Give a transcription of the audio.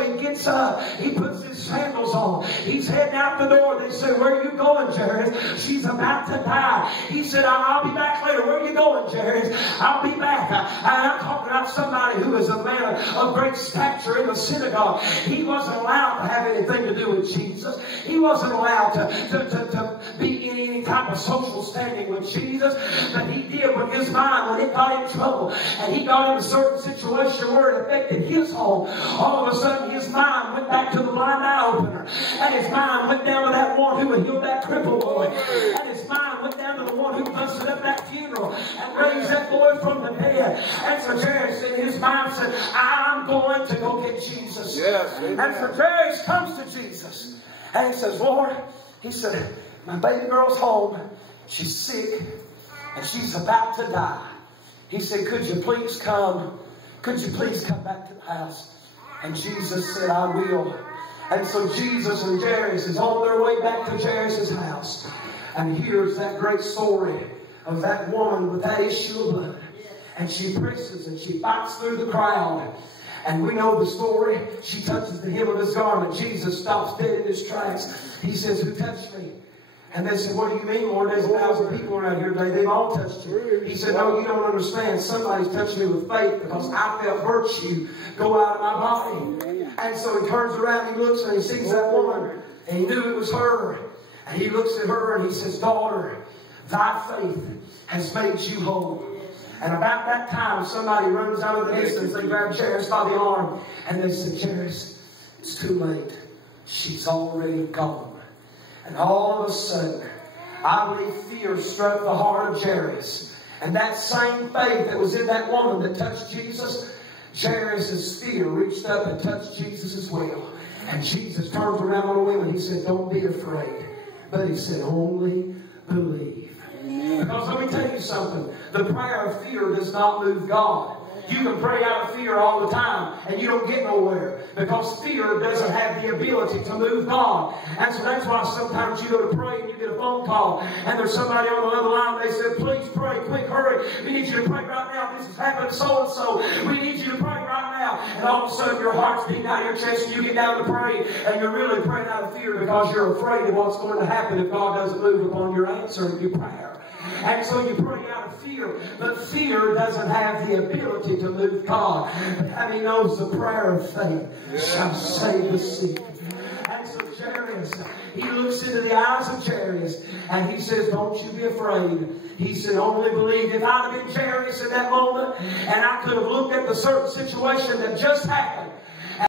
He gets up, he puts his sandals on, he's heading out the door. They say, where are you going, Jairus? She's about to die. He said, I'll be back later. Where are you going, Jairus? I'll be back. I'm talking about somebody who is a man of great stature in the synagogue. He wasn't allowed to have anything to do with Jesus. He wasn't allowed to be in any type of social standing with Jesus. But he did with his mind when it got in trouble and he got in a certain situation where it affected his home. All of a sudden his mind went back to the blind eye opener, and his mind went down to that one who had healed that crippled boy, and his mind went down to the one who busted up that funeral and raised that boy from the dead. And so Jairus in his mind said, I'm going to go get Jesus. Yes, and so Jairus comes to Jesus and he says, Lord, he said, my baby girl's home, she's sick and she's about to die. He said, could you please come? Could you please come back to the house? And Jesus said, I will. And so Jesus and Jairus is on their way back to Jairus' house. And here's that great story of that woman with that issue of blood. And she presses and she fights through the crowd. And we know the story. She touches the hem of his garment. Jesus stops dead in his tracks. He says, who touched me? And they said, what do you mean, Lord? There's 1,000 people around here today. They've all touched you. He said, no, you don't understand. Somebody's touched me with faith because I felt virtue go out of my body. And so he turns around, he looks and he sees that woman. And he knew it was her. And he looks at her and he says, daughter, thy faith has made you whole. And about that time, somebody runs out of the distance. They grab Jairus by the arm. And they said, Jairus, it's too late. She's already gone. And all of a sudden, I believe fear struck the heart of Jairus. And that same faith that was in that woman that touched Jesus, Jairus' fear reached up and touched Jesus as well. And Jesus turns around on the women. He said, don't be afraid. But he said, only believe. Because let me tell you something. The prayer of fear does not move God. You can pray out of fear all the time and you don't get nowhere because fear doesn't have the ability to move God. And so that's why sometimes you go to pray and you get a phone call and there's somebody on the other line. They said, please pray, quick, hurry. We need you to pray right now. This has happened so and so. We need you to pray right now. And all of a sudden your heart's beating out of your chest and you get down to pray and you're really praying out of fear because you're afraid of what's going to happen if God doesn't move upon your answer of your prayer. And so you pray out of fear, but fear doesn't have the ability to move God. And he knows the prayer of faith shall save the sick. And so Jairus, he looks into the eyes of Jairus and he says, don't you be afraid. He said, only believe. If I'd have been Jairus in that moment and I could have looked at the certain situation that just happened